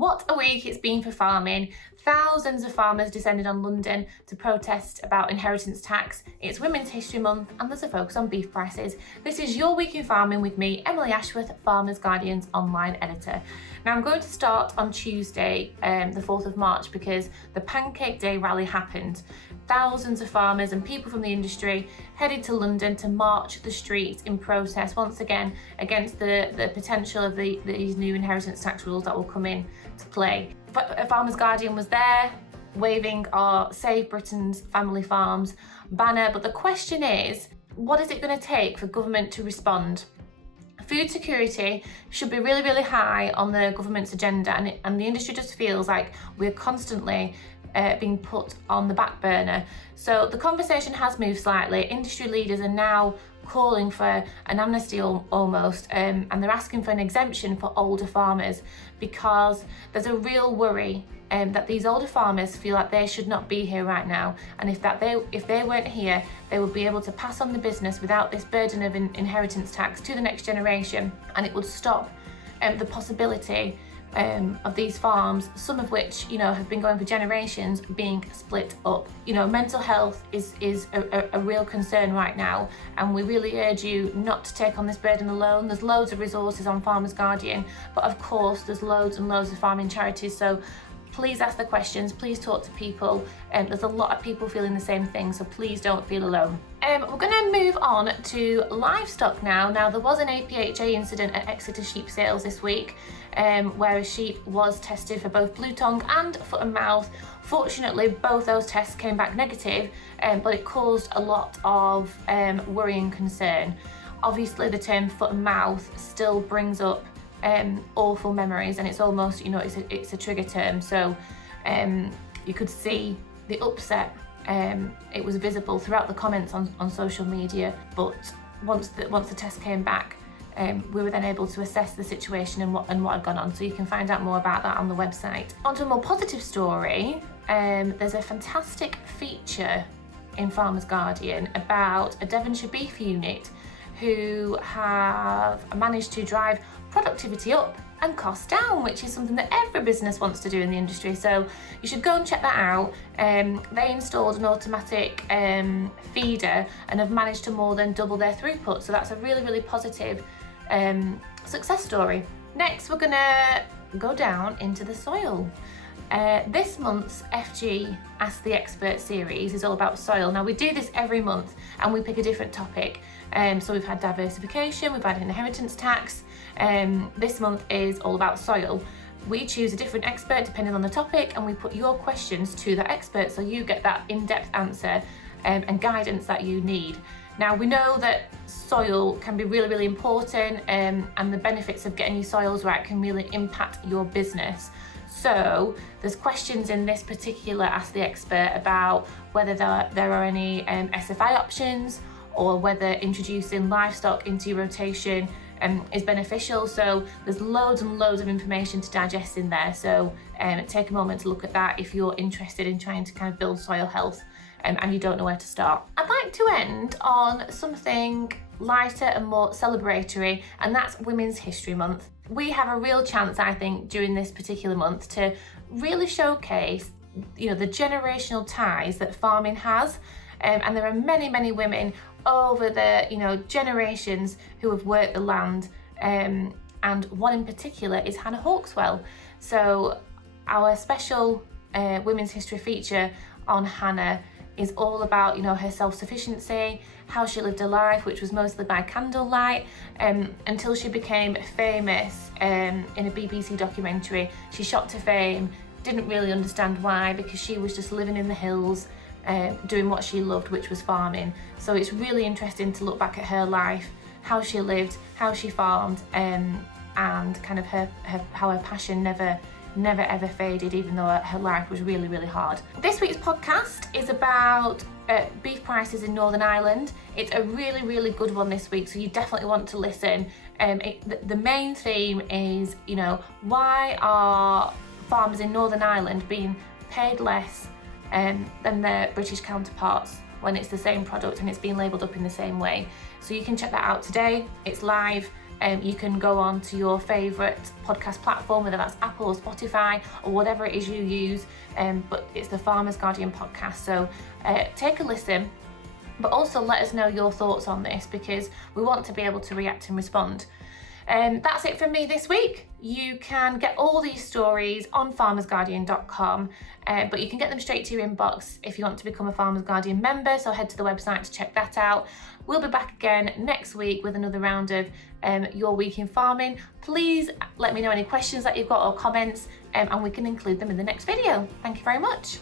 What a week it's been for farming. Thousands of farmers descended on London to protest about inheritance tax. It's Women's History Month and there's a focus on beef prices. This is Your Week in Farming with me, Emily Ashworth, Farmers Guardian's online editor. Now I'm going to start on Tuesday, the 4th of March, because the Pancake Day rally happened. Thousands of farmers and people from the industry headed to London to march the streets in protest once again against the potential of these new inheritance tax rules that will come in to play. Farmers Guardian was there waving our Save Britain's Family Farms banner, but the question is, what is it going to take for government to respond? Food security should be really, really high on the government's agenda, and the industry just feels like we're constantly being put on the back burner. So the conversation has moved slightly. Industry leaders are now calling for an amnesty almost, and they're asking for an exemption for older farmers, because there's a real worry that these older farmers feel like they should not be here right now, and if they weren't here, they would be able to pass on the business without this burden of inheritance tax to the next generation, and it would stop the possibility of these farms, some of which have been going for generations, being split up. Mental health is a real concern right now, and we really urge you not to take on this burden alone. There's loads of resources on Farmers Guardian, but of course there's loads and loads of farming charities, so please ask the questions, please talk to people. There's a lot of people feeling the same thing, so please don't feel alone. We're going to move on to livestock now. Now, there was an APHA incident at Exeter sheep sales this week, where a sheep was tested for both blue tongue and foot and mouth. Fortunately, both those tests came back negative, but it caused a lot of worry and concern. Obviously, the term foot and mouth still brings up awful memories, and it's almost, it's a trigger term. So you could see the upset. It was visible throughout the comments on social media, but once the test came back, we were then able to assess the situation and what had gone on. So you can find out more about that on the website. On to a more positive story. There's a fantastic feature in Farmers Guardian about a Devonshire beef unit who have managed to drive productivity up and costs down, which is something that every business wants to do in the industry. So you should go and check that out. They installed an automatic feeder and have managed to more than double their throughput. So that's a really, really positive success story. Next, we're gonna go down into the soil. This month's FG Ask the Expert series is all about soil. Now, we do this every month and we pick a different topic. So we've had diversification, we've had inheritance tax. This month is all about soil. We choose a different expert depending on the topic, and we put your questions to that expert so you get that in-depth answer and guidance that you need. Now, we know that soil can be really, really important, and the benefits of getting your soils right can really impact your business. So there's questions in this particular Ask the Expert about whether there are any SFI options, or whether introducing livestock into your rotation is beneficial. So there's loads and loads of information to digest in there. So take a moment to look at that if you're interested in trying to kind of build soil health and you don't know where to start. I'd like to end on something lighter and more celebratory, and that's Women's History Month. We have a real chance, I think, during this particular month to really showcase, the generational ties that farming has. And there are many, many women over the, generations who have worked the land. And one in particular is Hannah Hauxwell. So our special Women's History feature on Hannah is all about, her self-sufficiency, how she lived her life, which was mostly by candlelight, until she became famous in a BBC documentary. She shot to fame, didn't really understand why, because she was just living in the hills, doing what she loved, which was farming. So it's really interesting to look back at her life, how she lived, how she farmed, and kind of how her passion never ever faded, even though her life was really, really hard. This week's podcast is about beef prices in Northern Ireland. It's a really, really good one this week, so you definitely want to listen. The main theme is, why are farmers in Northern Ireland being paid less than their British counterparts when it's the same product and it's being labelled up in the same way? So you can check that out today. It's live. You can go on to your favourite podcast platform, whether that's Apple or Spotify or whatever it is you use, but it's the Farmers Guardian podcast. So take a listen, but also let us know your thoughts on this, because we want to be able to react and respond. That's it from me this week. You can get all these stories on farmersguardian.com, but you can get them straight to your inbox if you want to become a Farmers Guardian member, so head to the website to check that out. We'll be back again next week with another round of Your Week in Farming. Please let me know any questions that you've got or comments, and we can include them in the next video. Thank you very much.